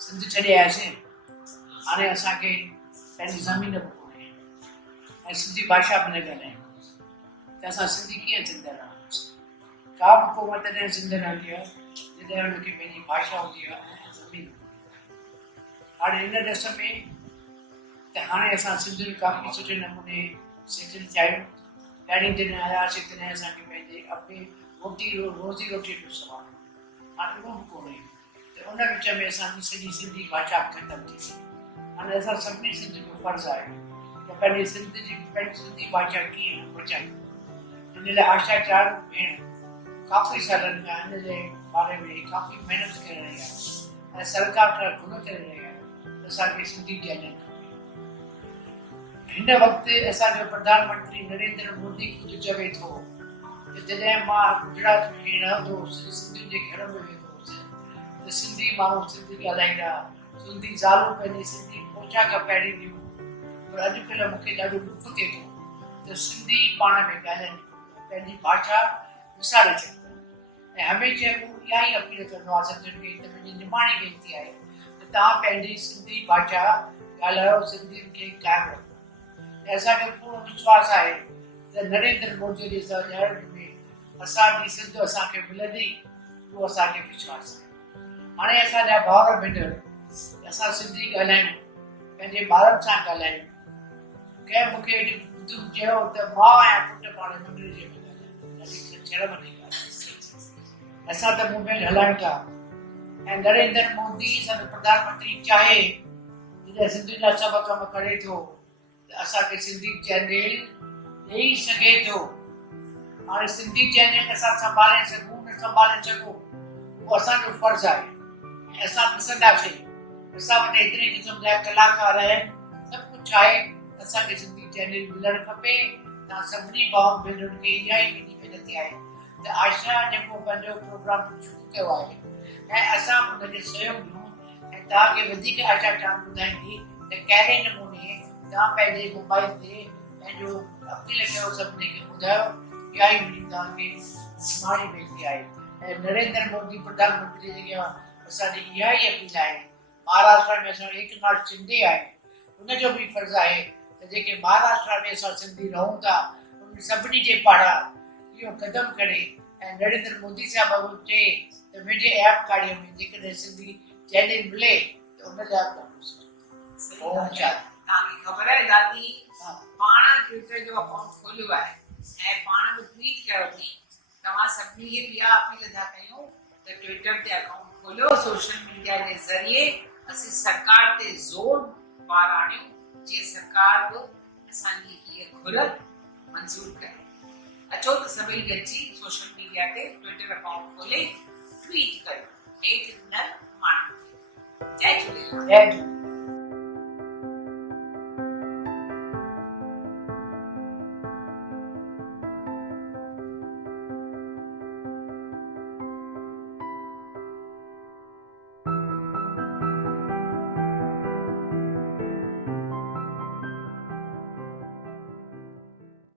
सिंध छॾे आयासीं, हाणे असांखे पंहिंजी ज़मीन बि कोन्हे ऐं सिंधी भाषा बि न ॻाल्हायूं त असां सिंधी कीअं ज़िंदा रहंदासीं। का बि क़ौम तॾहिं ज़िंदा रहंदी आहे जॾहिं हुनखे पंहिंजी भाषा हूंदी आहे ऐं ज़मीन हूंदी आहे। हाणे हिन ॾिस में त हाणे असां सिंधियुनि काफ़ी सुठे नमूने सेटल थिया आहियूं। पहिरीं जॾहिं आयासीं तॾहिं असांखे पंहिंजे अपनी रोज़ी रोटी जो सवाल, हाणे उहो बि कोन्हे त उन विच में असांजी सॼी सिंधी भाषा ख़तमु थी वई। हाणे असां सभिनी सिंधियुनि जो फर्ज़ु आहे त पंहिंजी सिंधी भाषा कीअं बचायूं। हिन लाइ आशा चार भेण काफ़ी सालनि खां हिन जे बारे में काफ़ी महिनत करे रही आहे ऐं सरकार खां घुर करे रही आहे त असांखे सिंधी ॻाल्हाइणु खपे। हिन वक़्तु असांजो प्रधानमंत्री नरेंद्र मोदी ख़ुदि चवे थो त जॾहिं मां गुजरात में रहंदो हुउसि, सिंधियुनि जे घर में वेंदो हुउसि त सिंधी माण्हू सिंधी ॻाल्हाईंदा, सिंधी ज़ालूं पंहिंजी सिंधी पोशाक पाईंदियूं। पर अॼुकल्ह मूंखे ॾाढो ॾुख थिए थो त सिंधी पाण में ॻाल्हाइनि पंहिंजी भाषा विसारे छॾनि ऐं हमेशह हू इहा ई अपील कंदो आहे सिंधियुनि खे त मुंहिंजी निमाणी वेनती आहे त तव्हां पंहिंजी सिंधी भाषा ॻाल्हायो, सिंधियुनि खे क़ाइमु रखो। ऐं असांखे पूरो विश्वास आहे त नरेंद्र मोदी जे ॼाण में असांजी सिंध असांखे मिलंदी, उहो असांखे विश्वास आहे। हाणे असांजा भाउर भेनर असां सिंधी ॻाल्हायूं, पंहिंजे ॿारनि सां ॻाल्हायूं। कंहिं मूंखे चयो त माउ ऐं पुटु पाण में अंग्रेजीअ में ॻाल्हायूं, ॾाढी शर्म जी ॻाल्हि आहे। असां त मूवमेंट हलायूं था ऐं नरेंद्र मोदी असांजो प्रधानमंत्री चाहे जॾहिं सिंधियुनि जा सभु कम करे थो त असांखे सिंधी चैनल ॾेई सघे थो। हाणे सिंधी चैनल असां संभाले सघूं न संभाले सघूं उहो असांजो फर्ज़ु आहे ऐं असां ॾिसंदासीं। असां वटि एतिरे क़िस्म जा कलाकार आहिनि, सभु कुझु आहे, असांखे सिंधी चैनल मिलणु खपे। तव्हां सभिनी भाउ भेनरुनि खे इहा ई मुंहिंजी वेनती आहे त आशा जेको पंहिंजो प्रोग्राम शुरू कयो आहे ऐं असां हुनखे सहयोग ॾियूं ऐं तव्हांखे वधीक आशा चांद ॿुधाईंदी त कहिड़े नमूने तव्हां पंहिंजे मोबाइल ते पंहिंजो अपील कयो, सभिनी खे ॿुधायो। इहा ई मुंहिंजी तव्हांखे निमाणी वेनती आहे ऐं नरेंद्र मोदी प्रधानमंत्री जे असांजी इहा ई अपील आहे। महाराष्ट्र में असां एकनाथ शिंदे आहे, हुनजो बि फर्ज़ु आहे त जेके महाराष्ट्र में असां सिंधी रहूं था उन सभिनी जे पारां इहो क़दम करे ऐं नरेंद्र मोदी साहिब चए त मुंहिंजे ऐप कार्य में जेकॾहिं सिंधी चैनल मिले त हुन जा तव्हांखे ख़बर आहे दादी, पाण ट्विटर जो अकाउंट खोलियो आहे ऐं पाण बि ट्वीट कयो अथई। तव्हां सभिनी खे इहा अपील था कयूं त ट्विटर ते अकाउंट खोलियो, सोशल मीडिया जे ज़रिए असीं सरकार ते ज़ोर पार आणियूं जीअं सरकार बि असांजी हीअ घुर मंज़ूर करे। अचो त सभई गॾिजी सोशल मीडिया ते ट्विटर अकाउंट खोले ट्वीट कयो हेठि ॾिनल माण्हुनि खे। जय झूलेलाल। जय झूलेलाल।